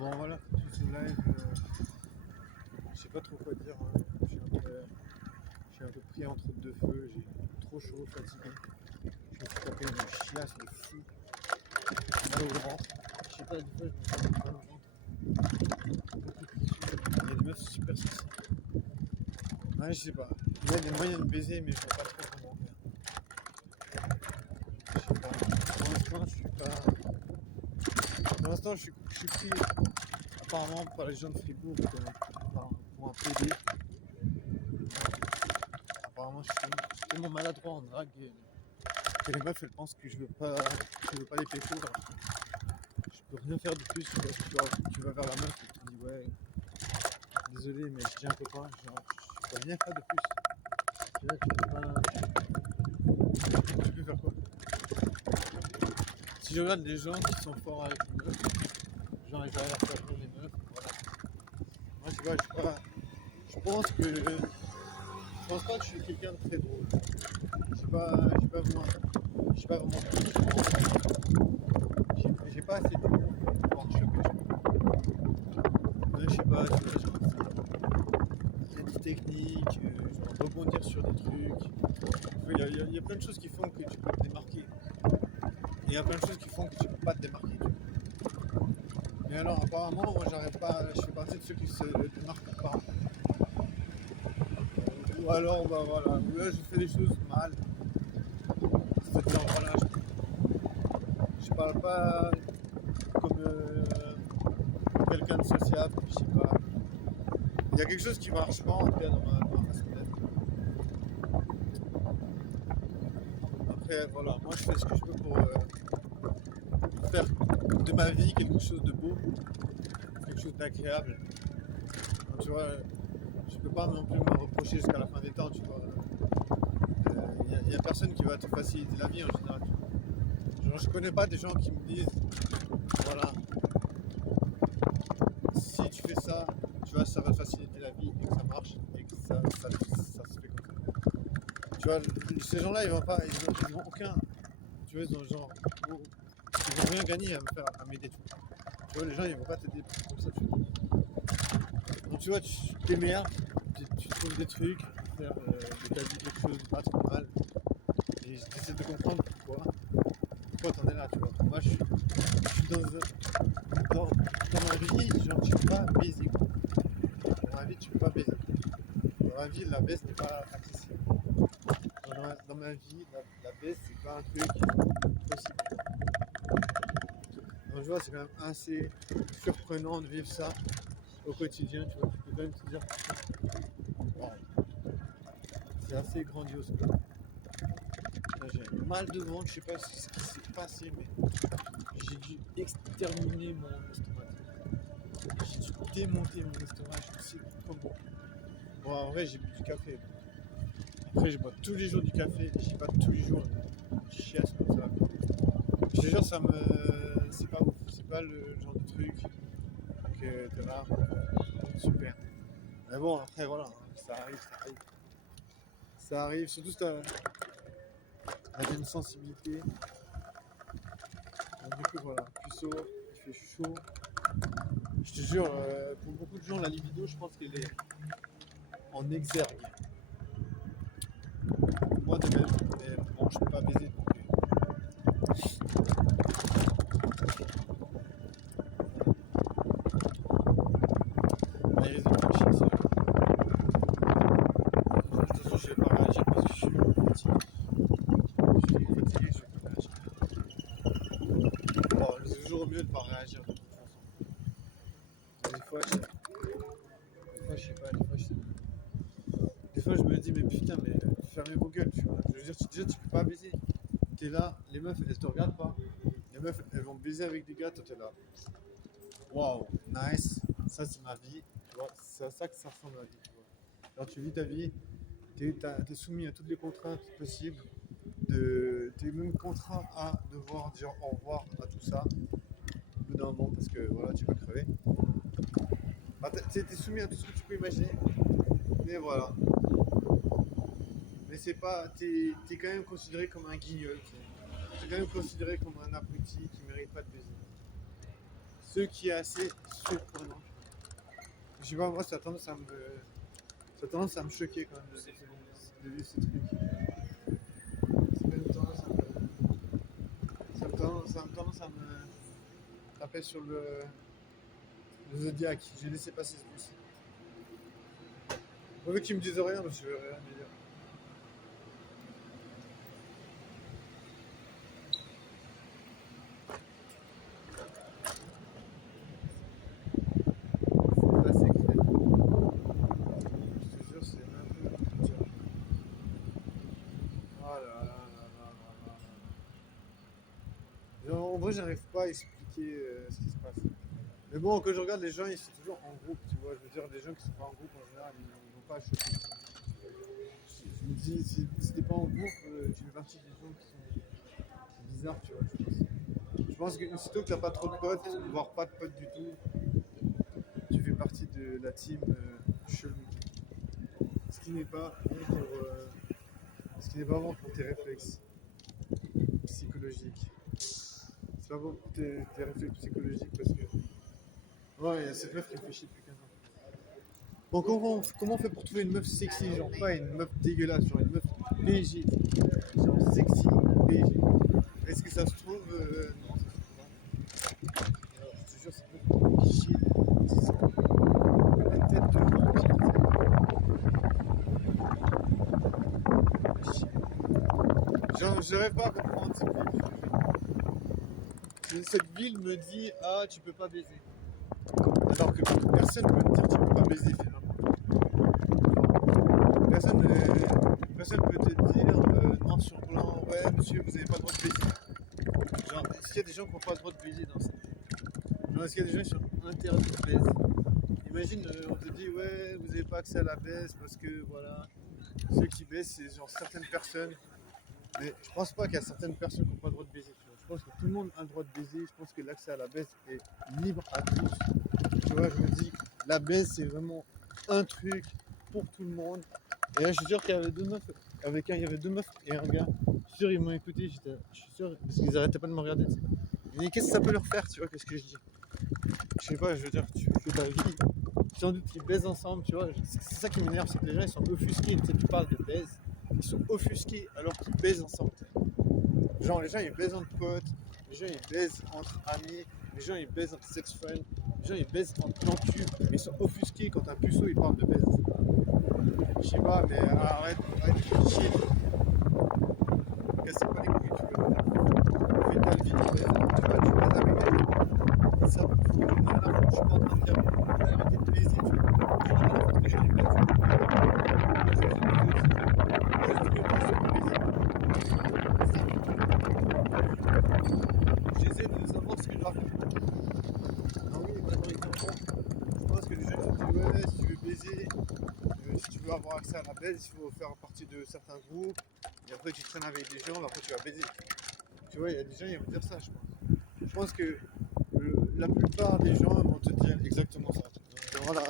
Bon voilà, tout ce live, je sais pas trop quoi dire. Je suis un peu pris entre deux feux, j'ai trop chaud, fatigué. Je me suis tapé une chiasse de fou, mal au ventre. Je sais pas, des fois je me sens mal au ventre. Il y a des meufs super sexy. Ouais, je sais pas. Il y a des moyens de baiser, mais je vois pas trop comment faire. Je sais pas. Pour l'instant, je suis pas. Pour l'instant, je suis pris apparemment par les gens de Fribourg pour un PD. Apparemment, je suis tellement maladroit en drague que les meufs elles pensent que je veux pas les pécho. Je peux rien faire de plus. Tu vas vers la meuf et tu dis ouais, désolé, mais je tiens un copain. Genre, je peux rien faire de plus. Tu vois, tu peux faire quoi? Si je regarde les gens qui sont forts avec les meufs, genre ils arrivent à faire rire les meufs, voilà. Moi, tu vois, je pense que je pense pas que je suis quelqu'un de très drôle. J'ai pas vraiment. J'ai pas assez de mots pour pouvoir choper. Ouais, je sais pas, tu vois, genre, il y a des techniques, genre rebondir sur des trucs. Il y a plein de choses qui font que tu peux te démarquer. Et il y a plein de choses qui font que tu peux pas te démarquer. Tu vois. Mais alors apparemment, moi j'arrive pas, je fais partie de ceux qui se démarquent pas. Ou alors, bah voilà, là je fais les choses mal. C'est-à-dire, voilà, je parle pas comme quelqu'un de sociable, je sais pas. Il y a quelque chose qui marche pas en tout cas dans ma façon d'être. Après, voilà, moi je fais ce que je peux pour faire de ma vie quelque chose de beau, quelque chose d'agréable. Donc, tu vois, je peux pas non plus me reprocher jusqu'à la fin des temps, tu vois. Y a personne qui va te faciliter la vie en général. Genre, je connais pas des gens qui me disent, voilà, si tu fais ça, tu vois, ça va te faciliter la vie et que ça marche et que ça se fait comme ça. Tu vois, ces gens-là, ils ont aucun, tu vois, ils ont genre, ils vont rien gagner à m'aider, tu vois. Tu vois, les gens, ils vont pas t'aider comme ça, tu vois. Donc, tu vois, tu t'émerdes, tu trouves des trucs, faire de ta vie quelque chose de pas trop mal. Et j'essaie de comprendre pourquoi t'en es là, tu vois. Moi, je suis dans ma vie, genre, tu peux pas baiser, quoi. Dans ma vie, tu peux pas baiser. Dans ma vie, la baisse n'est pas accessible. Dans ma vie, la baisse, c'est pas un truc possible. Donc, je vois, c'est quand même assez surprenant de vivre ça au quotidien, tu vois. Tu peux quand même te dire, wow, c'est assez grandiose, quoi. Là, j'ai mal de ventre, je sais pas ce qui s'est passé, mais j'ai dû exterminer mon estomac. J'ai dû démonter mon estomac, je sais comment. Bon, en vrai, j'ai bu du café. Après, je bois tous les jours du café, j'ai pas tous les jours une chiasse comme ça. Je te jure, c'est pas ouf, c'est pas le genre de truc que t'es là, super. Mais bon, après, voilà, ça arrive. Ça arrive, surtout si t'as une sensibilité. Donc, du coup, voilà, puceau, il fait chaud. Je te jure, pour beaucoup de gens, la libido, je pense qu'elle est en exergue. Moi de même, mais bon, je peux pas baiser donc. Il risque de me chier, ça. De toute façon, je vais pas réagir parce que je suis fatigué. Je suis trop fatigué, je vais pas réagir. Bon, c'est toujours mieux de pas réagir de toute façon. Des fois, je sais pas, des fois, je me dis, mais putain, mais fermez vos gueules, tu vois. Je veux dire, déjà, tu peux pas baiser. T'es là, les meufs, elles te regardent pas. Les meufs, elles vont baiser avec des gars, toi, t'es là. Waouh, nice, ça, c'est ma vie. Tu vois, c'est à ça que ça ressemble à la vie, tu vois. Alors, tu vis ta vie, t'es soumis à toutes les contraintes possibles. T'es même contraint à devoir dire au revoir à tout ça au bout d'un moment parce que voilà, tu vas crever. Bah, t'es soumis à tout ce que tu peux imaginer, mais voilà. Mais c'est pas, t'es quand même considéré comme un guignol. T'es quand même considéré comme un abruti qui mérite pas de baiser. Ce qui est assez surprenant. Je sais pas, moi, ça a tendance à me choquer quand même de vivre ce truc. Ça a tendance à ça a tendance à me taper sur le Zodiac. J'ai laissé passer ce bus. Je veux qu'ils me disent rien parce que je veux rien dire. Là, c'est clair. Je te jure, c'est un peu dur. Oh là là là là là là. En vrai, j'arrive pas à expliquer ce qui se passe. Mais bon, quand je regarde les gens, ils sont toujours en groupe, tu vois. Je veux dire, les gens qui sont pas en groupe, en général, ils vont pas choquer. Je me dis, si t'es pas en groupe, tu fais partie des gens qui sont bizarres, tu vois, je pense. Je pense que aussitôt que t'as pas trop de potes, voire pas de potes du tout, tu fais partie de la team chelou. Ce qui n'est pas bon pour tes réflexes psychologiques. C'est pas bon pour tes réflexes psychologiques parce que. Ouais, il y a cette meuf qui me fait chier depuis 15 ans. Bon, comment on fait pour trouver une meuf sexy, genre pas une meuf dégueulasse, genre une meuf BG, genre sexy, BG. Est-ce que ça se trouve non, ça se trouve pas. Alors, je te jure, cette meuf me fait chier depuis 10 ans. La tête de vampire, genre, je n'arrive pas à comprendre cette ville. Cette ville me dit, ah, tu peux pas baiser. Alors que personne ne peut te dire tu peux pas baiser finalement. Personne peut te dire noir sur blanc, ouais monsieur vous avez pas le droit de baiser. Genre est-ce qu'il y a des gens qui n'ont pas le droit de baiser dans cette ville? Genre est-ce qu'il y a des gens qui sont interdits de baiser? Imagine on te dit ouais vous n'avez pas accès à la baisse parce que voilà ceux qui baissent c'est genre certaines personnes. Mais je pense pas qu'il y a certaines personnes qui n'ont pas le droit de baiser. Tu vois. Je pense que tout le monde a le droit de baiser. Je pense que l'accès à la baisse est libre à tous. Tu vois, je me dis, la baisse c'est vraiment un truc pour tout le monde. Et là, je suis sûr qu'il y avait deux meufs. Il y avait deux meufs et un gars. Je suis sûr ils m'ont écouté. Je suis sûr parce qu'ils arrêtaient pas de me regarder. Tu sais. Ils me disent, qu'est-ce que ça peut leur faire, tu vois, qu'est-ce que je dis? Je sais pas, je veux dire, tu fais ta vie. Sans doute qu'ils baisent ensemble, tu vois. C'est ça qui m'énerve, c'est que les gens ils sont offusqués. Tu sais, tu parles de baise. Ils sont offusqués alors qu'ils baisent ensemble. Genre les gens ils baisent entre potes, les gens ils baisent entre amis, les gens ils baisent entre sex friends, les gens ils baisent entre plan cul, mais ils sont offusqués quand un puceau il parle de baise. Je sais pas, mais arrête de chier. Casse pas les couilles, tu vois. Fais ta vie, tu vas avec des ça me fout, je suis pas en train de dire, arrêtez de baiser, tu vois. Je suis pas en train de dire, j'essaie de savoir ce que je raconte. Non, oui, majoritairement, je pense que les gens se disent ouais, si tu veux baiser, si tu veux avoir accès à la baise, il faut faire partie de certains groupes, et après tu traînes avec des gens, après tu vas baiser. Tu vois, il y a des gens qui vont dire ça, je pense. Je pense que la plupart des gens vont te dire exactement ça. Voilà,